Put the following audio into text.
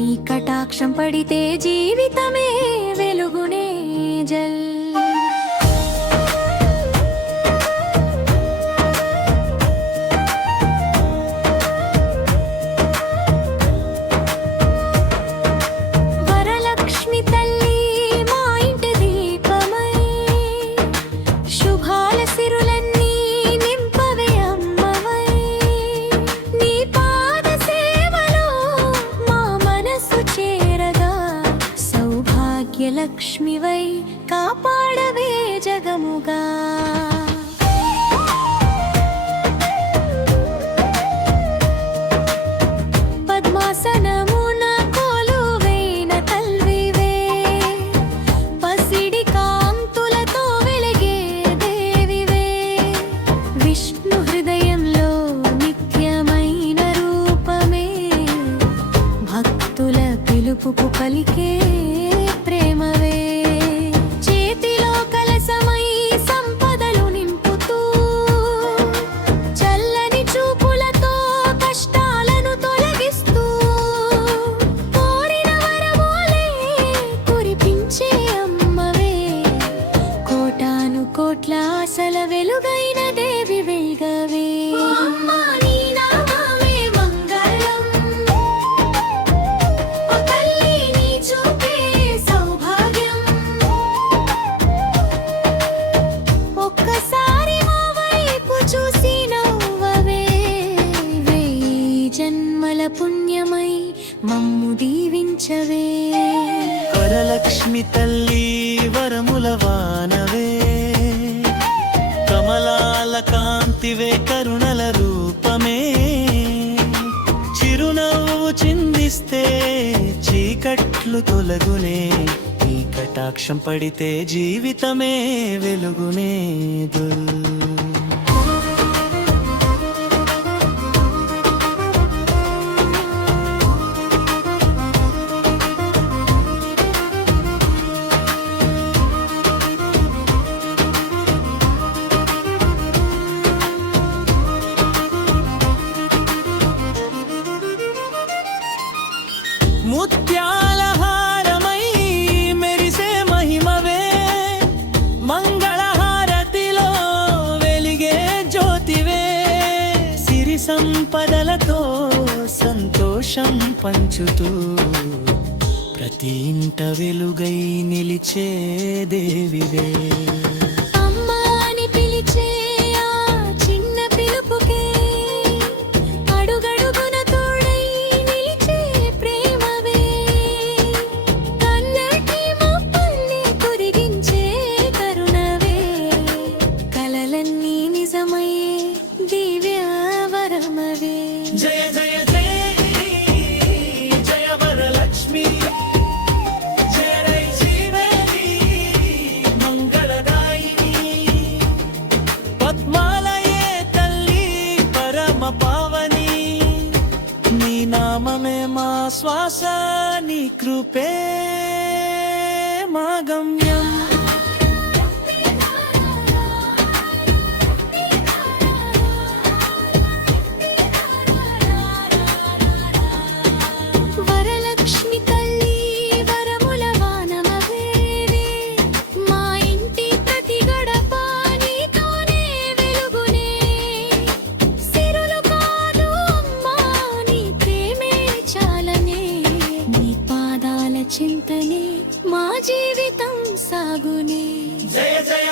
నీ కటాక్షం పడితే జీవితమే వెలుగునే జల్. వరలక్ష్మి తల్లి మా ఇంటి దీపమై, శుభాల సిరులన్నీ నింపవే అమ్మవై. నీ పాద సేవలో మా మనసు చేరగా, సౌభాగ్యలక్ష్మివై కాపాడవే జగముగా. పద్మాసనమున కొలువైన తల్వివే, పసిడి కాంతులతో వెలిగే దేవివే. విష్ణు హృదయంలో నిత్యమైన రూపమే, భక్తుల పిలుపుకు పలికే ప్రేమవే. చేతిలో కలసమై సంపదలు నింపుతూ, చల్లని చూపులతో కష్టాలను తొలగిస్తూ, కోరిన వరమోలే కురిపించే అమ్మవే. కోటాను కోట్ల ఆశల వెలుగైన దేవి వెల్గవే. జన్మల పుణ్యమై మమ్ము దీవించవే. వరలక్ష్మి తల్లి వరముల వానవే, కమలాల కాంతివే కరుణల రూపమే. చిరునవ్వు చిందిస్తే చీకట్లు తొలగునే, నీ కటాక్షం పడితే జీవితమే వెలుగునే దుల్. ముత్యాల హారమై మెరిసే మహిమవే, మంగళహారతిలో వెలిగే జ్యోతివే. సిరి సంపదలతో సంతోషం పంచుతూ, ప్రతి ఇంట వెలుగై నిలిచే దేవివే. జయ జయ జయ జయ వరలక్ష్మి, జయ జీవని మంగళదాయిని. పద్మాలయే తల్లి పరమ పావని, నీ నామమే మా శ్వాస, నీ కృపే మా గమ్యం. చింతనే మా జీవితం సాగునే. జయ జయ